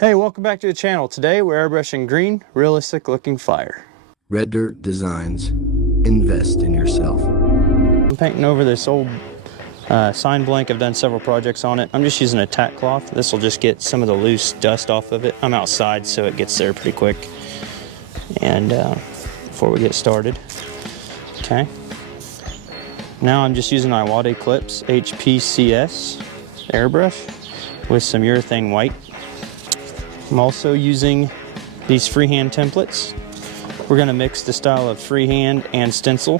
Hey, welcome back to the channel. Today we're airbrushing green, realistic looking fire. Red Dirt Designs. Invest in yourself. I'm painting over this old sign blank. I've done several projects on it. I'm just using a tack cloth. This will just get some of the loose dust off of it. I'm outside, so it gets there pretty quick. And before we get started, okay. Now I'm just using Iwate Clips HPCS airbrush with some urethane white. I'm also using these freehand templates. We're going to mix the style of freehand and stencil.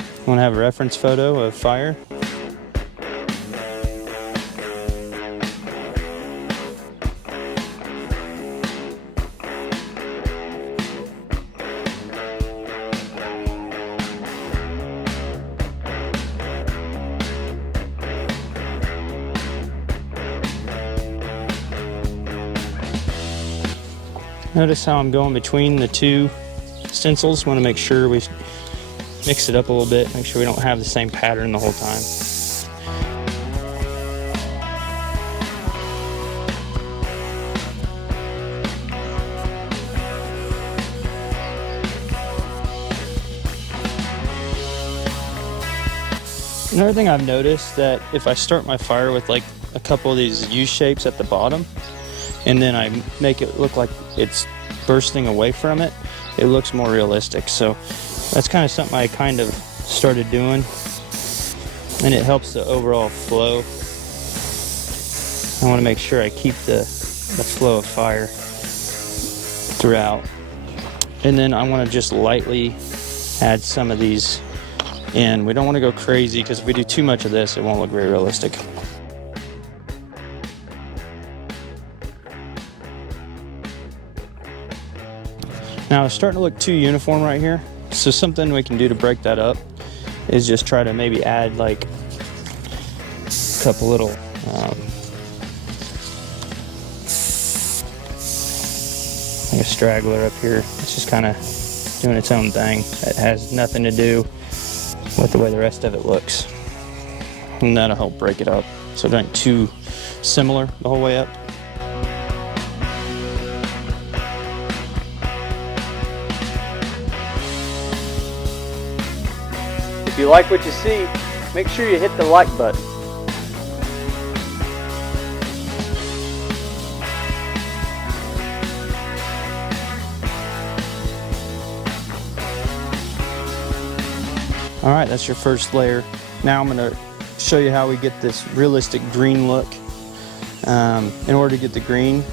I'm going to have a reference photo of fire. Notice how I'm going between the two stencils. Want to make sure we mix it up a little bit, make sure we don't have the same pattern the whole time. Another thing I've noticed that if I start my fire with like a couple of these U shapes at the bottom, and then I make it look like it's bursting away from it, it looks more realistic. So that's kind of something I kind of started doing, and it helps the overall flow. I want to make sure I keep the flow of fire throughout. And then I want to just lightly add some of these in. We don't want to go crazy, because if we do too much of this, it won't look very realistic. Now it's starting to look too uniform right here, so something we can do to break that up is just try to maybe add like a couple little like a straggler up here. It's just kind of doing its own thing. It has nothing to do with the way the rest of it looks, and that'll help break it up so it ain't too similar the whole way up. If you like what you see, make sure you hit the like button. All right, that's your first layer. Now I'm going to show you how we get this realistic green look. In order to get the green,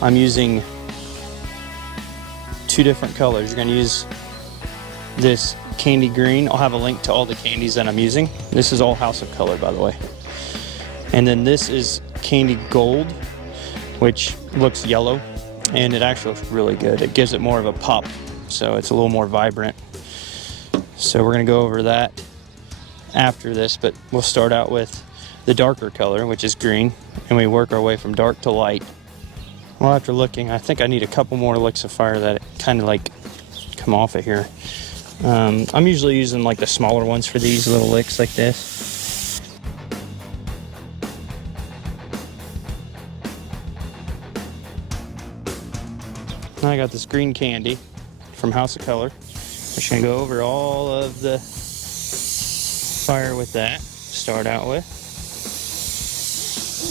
I'm using two different colors. You're going to use this candy green. I'll have a link to all the candies that I'm using. This is all House of Color, by the way. And then this is candy gold, which looks yellow, and it actually looks really good. It gives it more of a pop, so it's a little more vibrant. So we're going to go over that after this, but we'll start out with the darker color, which is green, and we work our way from dark to light. Well, after looking, I think I need a couple more licks of fire that kind of like come off of here. I'm usually using like the smaller ones for these little licks like this. Now I got this green candy from House of Color. I'm just gonna go over all of the fire with that to start out with.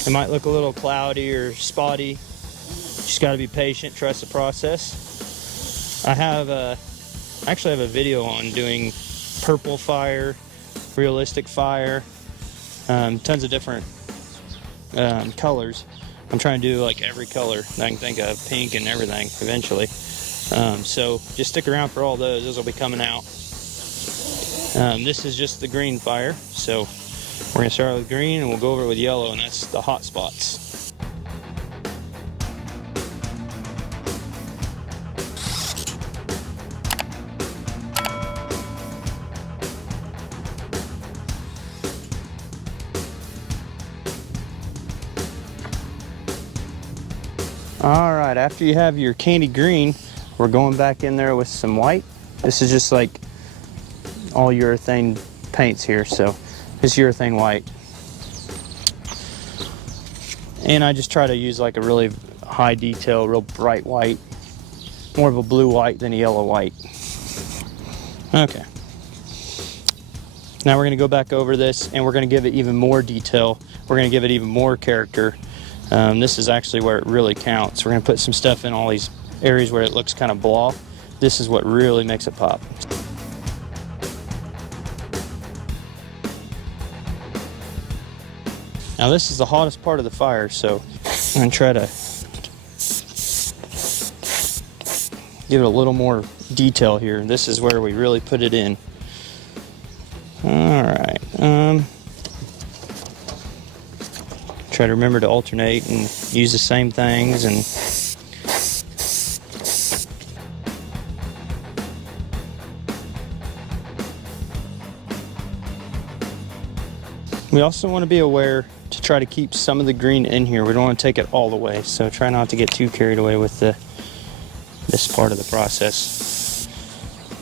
It might look a little cloudy or spotty. Just gotta be patient, trust the process. I actually have a video on doing purple fire, realistic fire, tons of different colors. I'm trying to do like every color that I can think of, pink and everything eventually. So just stick around for all those. Those will be coming out. This is just the green fire, so we're gonna start with green and we'll go over with yellow, and that's the hot spots. All right, after you have your candy green, we're going back in there with some white. This is just like all urethane paints here, so this urethane white. And I just try to use like a really high detail, real bright white. More of a blue white than a yellow white. Okay. Now we're going to go back over this and we're going to give it even more detail. We're going to give it even more character. This is actually where it really counts. We're going to put some stuff in all these areas where it looks kind of blah. This is what really makes it pop. Now this is the hottest part of the fire, so I'm going to try to give it a little more detail here. This is where we really put it in. Alright. Try to remember to alternate and use the same things. And we also want to be aware to try to keep some of the green in here. We don't want to take it all the way, so try not to get too carried away with this part of the process.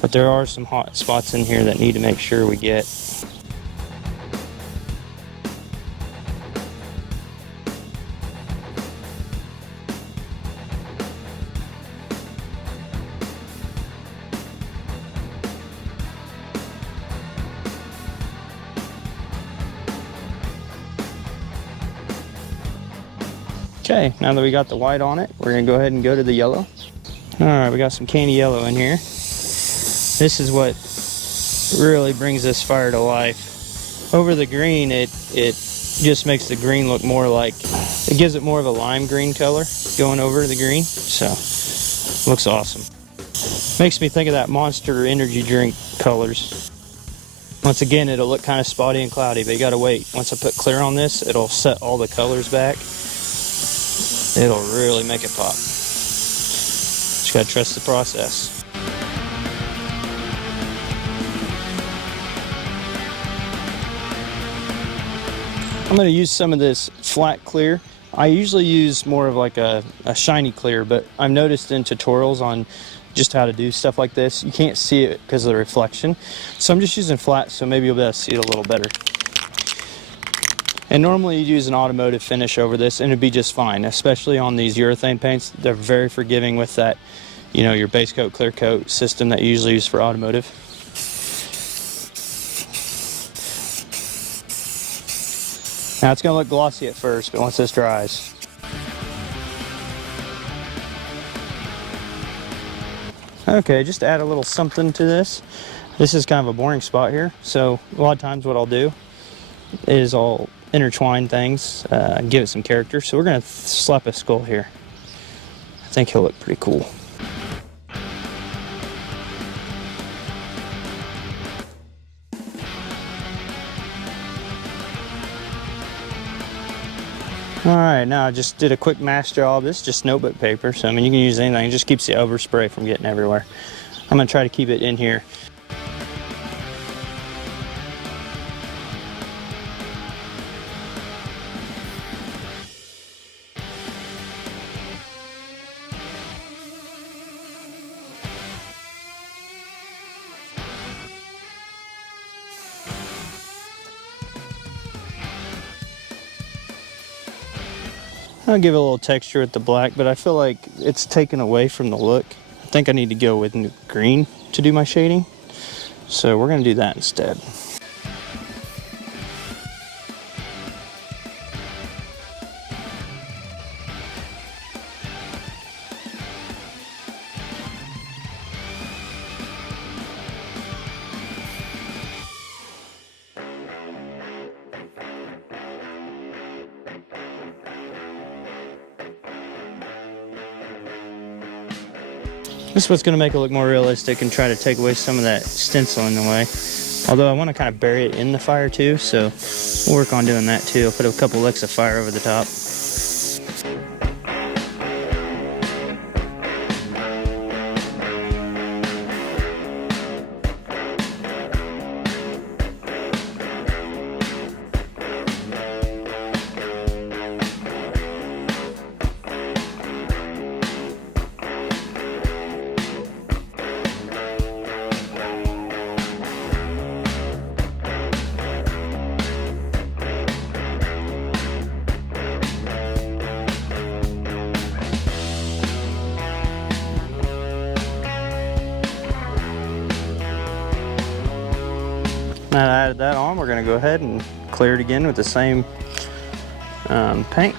But there are some hot spots in here that need to make sure we get. Okay, now that we got the white on it, we're gonna go ahead and go to the yellow. All right, we got some candy yellow in here. This is what really brings this fire to life. Over the green, it just makes the green look more like, it gives it more of a lime green color going over the green, so looks awesome. Makes me think of that Monster energy drink colors. Once again, it'll look kind of spotty and cloudy, but you gotta wait. Once I put clear on this, it'll set all the colors back. It'll really make it pop. Just gotta trust the process. I'm gonna use some of this flat clear. I usually use more of like a shiny clear, but I've noticed in tutorials on just how to do stuff like this, you can't see it because of the reflection. So I'm just using flat, so maybe you'll be able to see it a little better. And normally you use an automotive finish over this and it'd be just fine, especially on these urethane paints. They're very forgiving with that, you know, your base coat, clear coat system that you usually use for automotive. Now it's gonna look glossy at first, but once this dries. Okay, just to add a little something to this. This is kind of a boring spot here, so a lot of times what I'll do is I'll intertwine things, give it some character. So we're gonna slap a skull here. I think he'll look pretty cool. All right, now I just did a quick mask job. This is just notebook paper, so I mean you can use anything. It just keeps the overspray from getting everywhere. I'm gonna try to keep it in here. I'll give it a little texture with the black, but I feel like it's taken away from the look. I think I need to go with green to do my shading. So we're gonna do that instead. This is what's going to make it look more realistic and try to take away some of that stencil in the way. Although I want to kind of bury it in the fire too, so we'll work on doing that too. I'll put a couple licks of fire over the top. Now that I added that on, we're gonna go ahead and clear it again with the same paint.